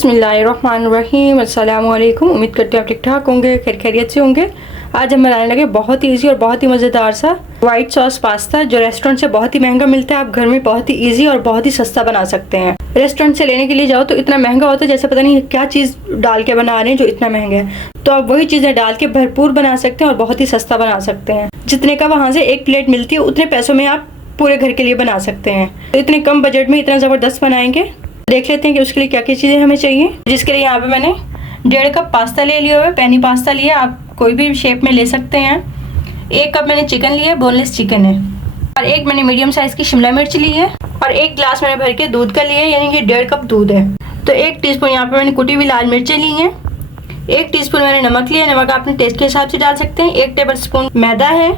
बिस्मिल्लाहिर्रहमानिर्रहीम। अस्सलाम वालेकुम। उम्मीद करते हैं आप ठीक ठाक होंगे, खैरियत से होंगे। आज हम बनाने लगे बहुत ही ईजी और बहुत ही मज़ेदार सा वाइट सॉस पास्ता, जो रेस्टोरेंट से बहुत ही महंगा मिलता है। आप घर में बहुत ही ईजी और बहुत ही सस्ता बना सकते हैं। रेस्टोरेंट से लेने के लिए जाओ तो इतना महंगा होता है, जैसे पता नहीं क्या चीज़ डाल के बना रहे हैं जो इतना महंगा है। तो आप वही चीज़ें डाल के भरपूर बना सकते हैं और बहुत ही सस्ता बना सकते हैं। जितने का वहाँ से एक प्लेट मिलती है उतने पैसों में आप पूरे घर के लिए बना सकते हैं। तो इतने कम बजट में इतना ज़बरदस्त बनाएंगे। देख लेते हैं कि उसके लिए क्या क्या चीज़ें हमें चाहिए। जिसके लिए यहाँ पे मैंने 1.5 कप पास्ता ले लिया हुआ है। पेनी पास्ता लिया, आप कोई भी शेप में ले सकते हैं। 1 कप मैंने चिकन लिया, बोनलेस चिकन है। और 1 मैंने मीडियम साइज़ की शिमला मिर्च ली है। और 1 गिलास मैंने भर के दूध का लिया है, यानी कि 1.5 कप दूध है। तो 1 टीस्पून यहाँ पे मैंने कुटी हुई लाल मिर्चें ली हैं। 1 टीस्पून मैंने नमक लिया, नमक आप अपने टेस्ट के हिसाब से डाल सकते हैं। 1 टेबल स्पून मैदा है।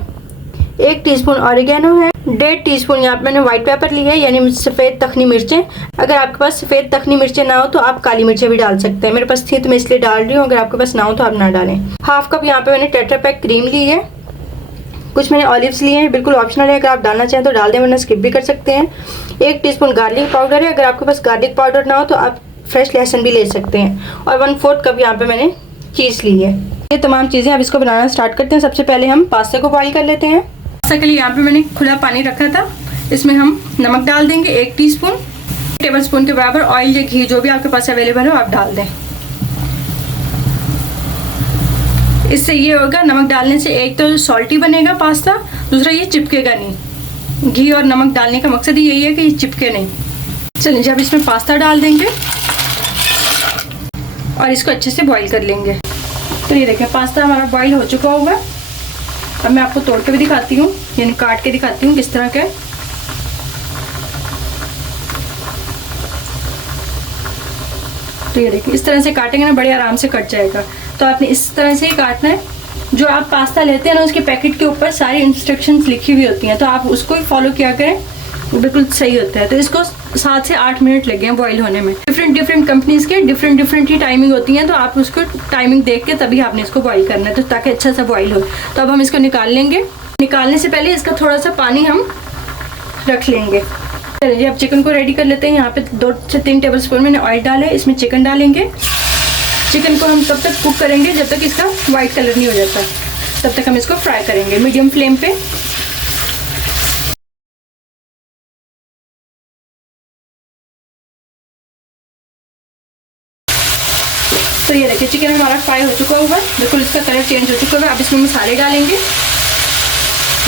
1 टीस्पून ऑरिगेनो है। 1.5 टीस्पून यहाँ पे मैंने व्हाइट पेपर ली है, यानी सफ़ेद तखनी मिर्चें। अगर आपके पास सफ़ेद तखनी मिर्चें ना हो तो आप काली मिर्चें भी डाल सकते हैं। मेरे पास थी तो मैं इसलिए डाल रही हूँ, अगर आपके पास ना हो तो आप ना डालें। 1/2 कप यहाँ पे मैंने टेट्रा पैक क्रीम ली है। कुछ मैंने ऑलिव्स लिए हैं, बिल्कुल ऑप्शनल है, अगर आप डालना चाहें तो डाल दें, वरना स्किप भी कर सकते हैं। 1 टीस्पून गार्लिक पाउडर है, अगर आपके पास गार्लिक पाउडर ना हो तो आप फ्रेश लहसुन भी ले सकते हैं। और 1/4 कप यहाँ पे मैंने चीज़ ली है। ये तमाम चीज़ें अब इसको बनाना स्टार्ट करते हैं। सबसे पहले हम पास्ता को बॉईल कर लेते हैं। पास्ता के लिए यहाँ पे मैंने खुला पानी रखा था, इसमें हम नमक डाल देंगे 1 टीस्पून। टेबल स्पून के बराबर ऑयल या घी जो भी आपके पास अवेलेबल हो आप डाल दें। इससे ये होगा, नमक डालने से एक तो सॉल्टी बनेगा पास्ता, दूसरा ये चिपकेगा नहीं। घी और नमक डालने का मकसद ही यही है कि ये चिपके नहीं। चलिए जब इसमें पास्ता डाल देंगे और इसको अच्छे से बॉईल कर लेंगे। तो ये देखें पास्ता हमारा बॉईल हो चुका होगा। अब मैं आपको तोड़ के भी दिखाती हूँ, यानी काट के दिखाती हूँ किस तरह का। तो ये देखिए इस तरह से काटेंगे ना, बड़े आराम से कट जाएगा। तो आपने इस तरह से ही काटना है। जो आप पास्ता लेते हैं ना, उसके पैकेट के ऊपर सारी इंस्ट्रक्शंस लिखी हुई होती हैं, तो आप उसको ही फॉलो किया करें, वो बिल्कुल सही होता है। तो इसको 7 से 8 मिनट लगे हैं बॉईल होने में। डिफरेंट कंपनीज के डिफरेंट ही टाइमिंग होती हैं, तो आप उसको टाइमिंग देख के तभी आपने इसको बॉईल करना है, तो ताकि अच्छा सा बॉईल हो। तो अब हम इसको निकाल लेंगे। निकालने से पहले इसका थोड़ा सा पानी हम रख लेंगे। चलिए अब चिकन को रेडी कर लेते हैं। यहाँ पे 2 से 3 टेबल स्पून मैंने ऑयल डाला है, इसमें चिकन डालेंगे। चिकन को हम तब तक कुक करेंगे जब तक इसका वाइट कलर नहीं हो जाता, तब तक हम इसको फ्राई करेंगे मीडियम फ्लेम पे। तो ये देखिए चिकन हमारा फ्राई हो चुका होगा, बिल्कुल इसका कलर चेंज हो चुका होगा। अब इसमें मसाले डालेंगे।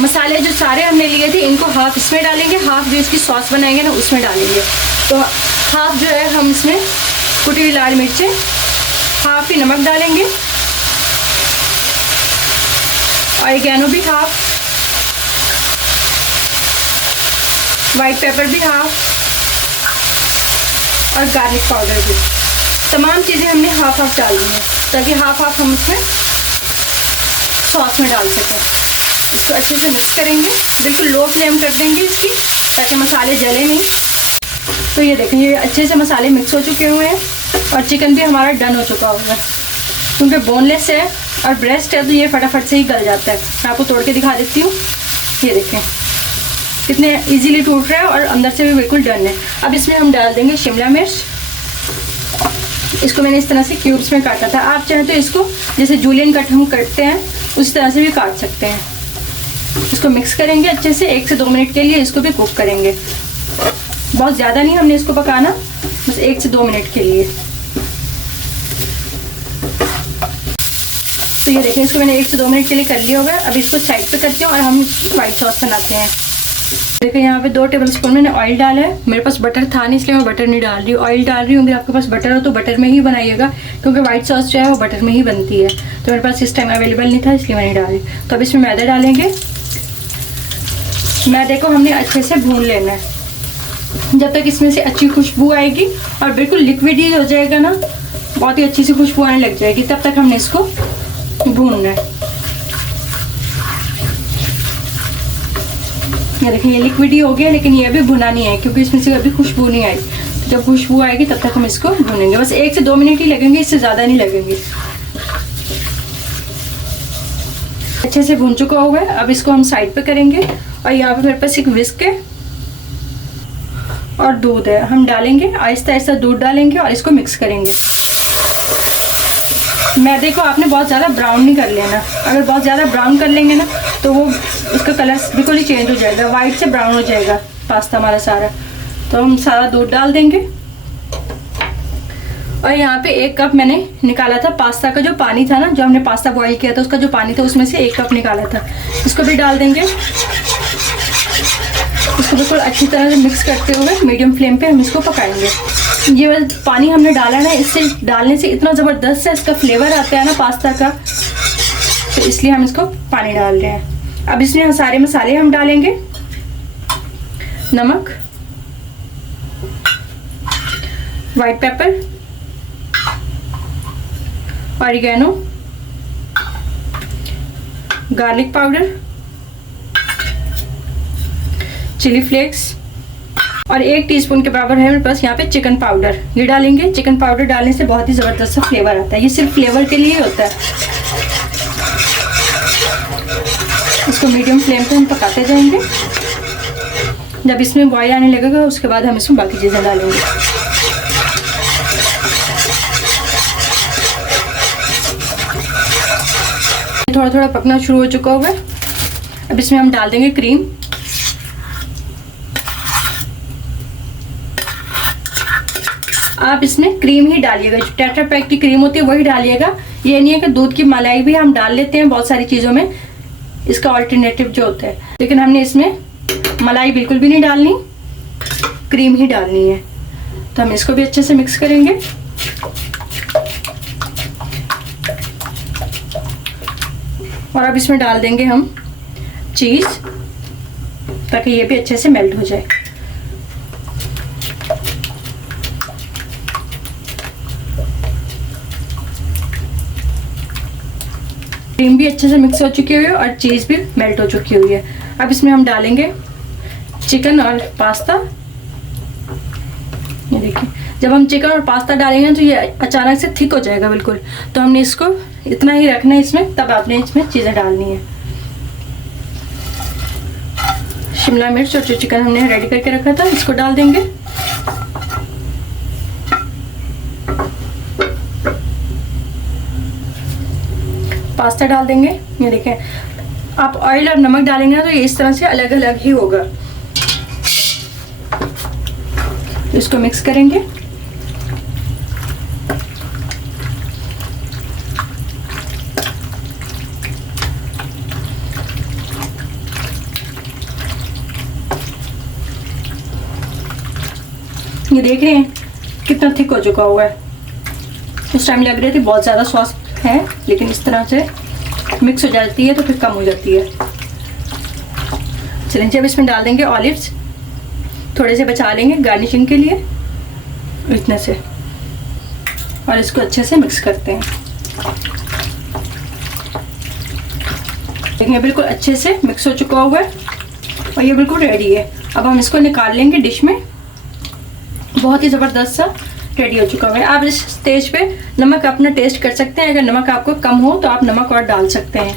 मसाले जो सारे हमने लिए थे इनको हाफ इसमें डालेंगे, हाफ जो इसकी सॉस बनाएंगे ना उसमें डालेंगे। तो हाफ जो है हम इसमें कुटी हुई लाल मिर्चें, हाफ ही नमक डालेंगे, ऑरिगेनो भी हाफ, वाइट पेपर भी हाफ और गार्लिक पाउडर भी। तमाम चीज़ें हमने हाफ डाल दी हैं, ताकि हाफ हम इसमें सॉस में डाल सकें। इसको अच्छे से मिक्स करेंगे, बिल्कुल लो फ्लेम कर देंगे इसकी, ताकि मसाले जले नहीं। तो ये देखें ये अच्छे से मसाले मिक्स हो चुके हुए हैं और चिकन भी हमारा डन हो चुका होगा। क्योंकि बोनलेस है और ब्रेस्ट है तो ये फटाफट से ही गल जाता है। मैं आपको तोड़ के दिखा देती हूँ। ये देखें कितने ईजीली टूट रहा है और अंदर से भी बिल्कुल डन है। अब इसमें हम डाल देंगे शिमला मिर्च। इसको मैंने इस तरह से क्यूब्स में काटा था, आप चाहें तो इसको जैसे जूलियन कट हम करते हैं उस तरह से भी काट सकते हैं। इसको मिक्स करेंगे अच्छे से, 1 से 2 मिनट के लिए इसको भी कुक करेंगे। बहुत ज़्यादा नहीं हमने इसको पकाना, बस 1 से 2 मिनट के लिए। तो ये देखें इसको मैंने 1 से 2 मिनट के लिए कर लिया होगा। अब इसको साइड पे करते हैं और हम वाइट सॉस बनाते हैं। देखिए यहाँ पे 2 टेबल स्पून मैंने ऑयल डाला है। मेरे पास बटर था नहीं इसलिए मैं बटर नहीं डाल रही हूँ, ऑयल डाल रही हूँ। अगर आपके पास बटर हो तो बटर में ही बनाइएगा, क्योंकि वाइट सॉस जो है वो बटर में ही बनती है। तो मेरे पास इस टाइम अवेलेबल नहीं था इसलिए मैं नहीं डाल रही। तो अब इसमें मैदा डालेंगे। मैदे को हमने अच्छे से भून लेना है जब तक इसमें से अच्छी खुशबू आएगी और बिल्कुल लिक्विड ही हो जाएगा ना, बहुत ही अच्छी सी खुशबू आने लग जाएगी, तब तक हमने इसको भूनना है। ये देखिए ये लिक्विड ही हो गया, लेकिन ये अभी भुना नहीं है क्योंकि इसमें से अभी खुशबू नहीं आई। जब खुशबू आएगी तब तक हम इसको भूनेंगे। बस 1 से 2 मिनट ही लगेंगे, इससे ज़्यादा नहीं लगेंगे। अच्छे से भून चुका होगा। अब इसको हम साइड पे करेंगे और यहाँ पे मेरे पास एक विस्क है। और दूध है, हम डालेंगे आहिस्ता आहिस्ता दूध डालेंगे और इसको मिक्स करेंगे। मैदे को आपने बहुत ज़्यादा ब्राउन नहीं कर लेना, अगर बहुत ज़्यादा ब्राउन कर लेंगे ना तो वो उसका कलर बिल्कुल ही चेंज हो जाएगा, वाइट से ब्राउन हो जाएगा पास्ता हमारा सारा। तो हम सारा दूध डाल देंगे और यहाँ पे 1 कप मैंने निकाला था पास्ता का जो पानी था ना, जो हमने पास्ता बॉईल किया था उसका जो पानी था उसमें से 1 कप निकाला था, इसको भी डाल देंगे। इसको बिल्कुल अच्छी तरह से मिक्स करते हुए मीडियम फ्लेम पे हम इसको पकाएंगे। ये पानी हमने डाला ना, इससे डालने से इतना ज़बरदस्त से इसका फ्लेवर आता है ना पास्ता का, तो इसलिए हम इसको पानी डाल रहे हैं। अब इसमें सारे मसाले हम डालेंगे, नमक, white pepper, oregano, garlic powder, chili flakes और 1 टीस्पून के बराबर है मेरे पास यहाँ पे चिकन पाउडर, ये डालेंगे। चिकन पाउडर डालने से बहुत ही ज़बरदस्त सा फ्लेवर आता है, ये सिर्फ फ्लेवर के लिए होता है। इसको मीडियम फ्लेम पे हम पकाते जाएंगे, जब इसमें बॉयल आने लगेगा उसके बाद हम इसमें बाकी चीज़ें डालेंगे। थोड़ा थोड़ा पकना शुरू हो चुका होगा, अब इसमें हम डाल देंगे क्रीम। आप इसमें क्रीम ही डालिएगा, जो टेट्रा पैक की क्रीम होती है वही डालिएगा। ये नहीं है कि दूध की मलाई भी हम डाल लेते हैं बहुत सारी चीज़ों में, इसका ऑल्टरनेटिव जो होता है, लेकिन हमने इसमें मलाई बिल्कुल भी नहीं डालनी, क्रीम ही डालनी है। तो हम इसको भी अच्छे से मिक्स करेंगे। और अब इसमें डाल देंगे हम चीज़, ताकि ये भी अच्छे से मेल्ट हो जाए। क्रीम भी अच्छे से मिक्स हो चुकी हुई है और चीज़ भी मेल्ट हो चुकी हुई है। अब इसमें हम डालेंगे चिकन और पास्ता। ये देखिए, जब हम चिकन और पास्ता डालेंगे तो ये अचानक से थिक हो जाएगा बिल्कुल, तो हमने इसको इतना ही रखना है इसमें, तब आपने इसमें चीज़ें डालनी है। शिमला मिर्च और जो चिकन हमने रेडी करके रखा था इसको डाल देंगे। पास्ता डाल देंगे। ये देखें, आप ऑयल और नमक डालेंगे ना तो ये इस तरह से अलग अलग ही होगा। इसको मिक्स करेंगे। ये देख रहे हैं कितना थिक हो चुका हुआ है। उस टाइम लग रही थी बहुत ज़्यादा सॉस है, लेकिन इस तरह से मिक्स हो जाती है तो फिर कम हो जाती है। चलिए, जब इसमें डाल देंगे ऑलिव्स, थोड़े से बचा लेंगे गार्निशिंग के लिए, इतने से, और इसको अच्छे से मिक्स करते हैं। देखिए बिल्कुल अच्छे से मिक्स हो चुका हुआ है और ये बिल्कुल रेडी है। अब हम इसको निकाल लेंगे डिश में। बहुत ही ज़बरदस्त सा रेडी हो चुका है। आप इस स्टेज पे नमक अपना टेस्ट कर सकते हैं, अगर नमक आपको कम हो तो आप नमक और डाल सकते हैं,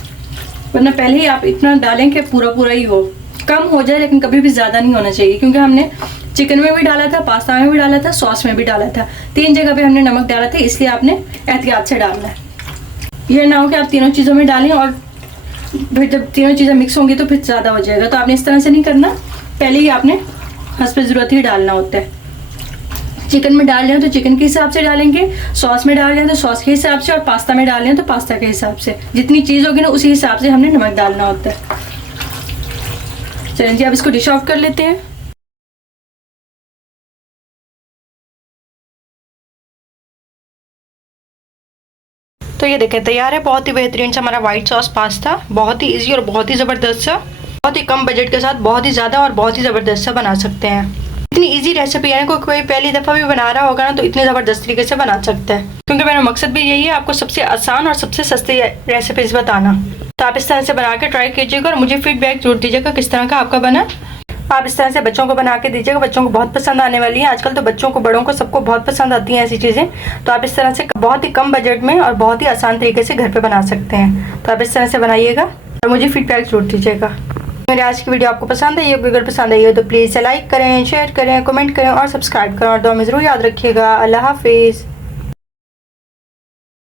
वरना पहले ही आप इतना डालें कि पूरा पूरा ही हो, कम हो जाए लेकिन कभी भी ज़्यादा नहीं होना चाहिए, क्योंकि हमने चिकन में भी डाला था, पास्ता में भी डाला था, सॉस में भी डाला था, 3 जगह पे हमने नमक डाला था, इसलिए आपने एहतियात से डालना है। ये ना हो कि आप तीनों चीज़ों में डालें और फिर जब तीनों चीज़ें मिक्स होंगी तो फिर ज़्यादा हो जाएगा। तो आपने इस तरह से नहीं करना, पहले ही आपने हस्ब ज़रूरत ही डालना होता है। चिकन में डाल रहे हैं तो चिकन के हिसाब से डालेंगे, सॉस में डाल रहे हैं तो सॉस के हिसाब से, और पास्ता में डाल रहे हैं तो पास्ता के हिसाब से। जितनी चीज़ होगी ना उसी हिसाब से हमने नमक डालना होता है। चलिए जी, अब इसको डिश ऑफ कर लेते हैं। तो ये देखें तैयार है बहुत ही बेहतरीन सा हमारा व्हाइट सॉस पास्ता, बहुत ही इजी और बहुत ही ज़बरदस्त सा, बहुत ही कम बजट के साथ बहुत ही ज़्यादा और बहुत ही ज़बरदस्त सा बना सकते हैं। इतनी इजी रेसिपी है, कोई पहली दफ़ा भी बना रहा होगा ना तो इतने ज़बरदस्त तरीके से बना सकता है, क्योंकि मेरा मकसद भी यही है आपको सबसे आसान और सबसे सस्ती रेसिपीज़ बताना। तो आप इस तरह से बना के ट्राई कीजिएगा और मुझे फीडबैक जरूर दीजिएगा किस तरह का आपका बना। आप इस तरह से बच्चों को बना के दीजिएगा, बच्चों को बहुत पसंद आने वाली है। आजकल तो बच्चों को, बड़ों को, सबको बहुत पसंद आती हैं ऐसी चीज़ें। तो आप इस तरह से बहुत ही कम बजट में और बहुत ही आसान तरीके से घर पे बना सकते हैं। तो आप इस तरह से बनाइएगा और मुझे फीडबैक जरूर दीजिएगा। मेरी आज की वीडियो आपको पसंद आई होगी, अगर पसंद आई हो तो प्लीज़ लाइक करें, शेयर करें, कमेंट करें और सब्सक्राइब करें और दुआ में ज़रूर याद रखिएगा। अल्लाह हाफिज़।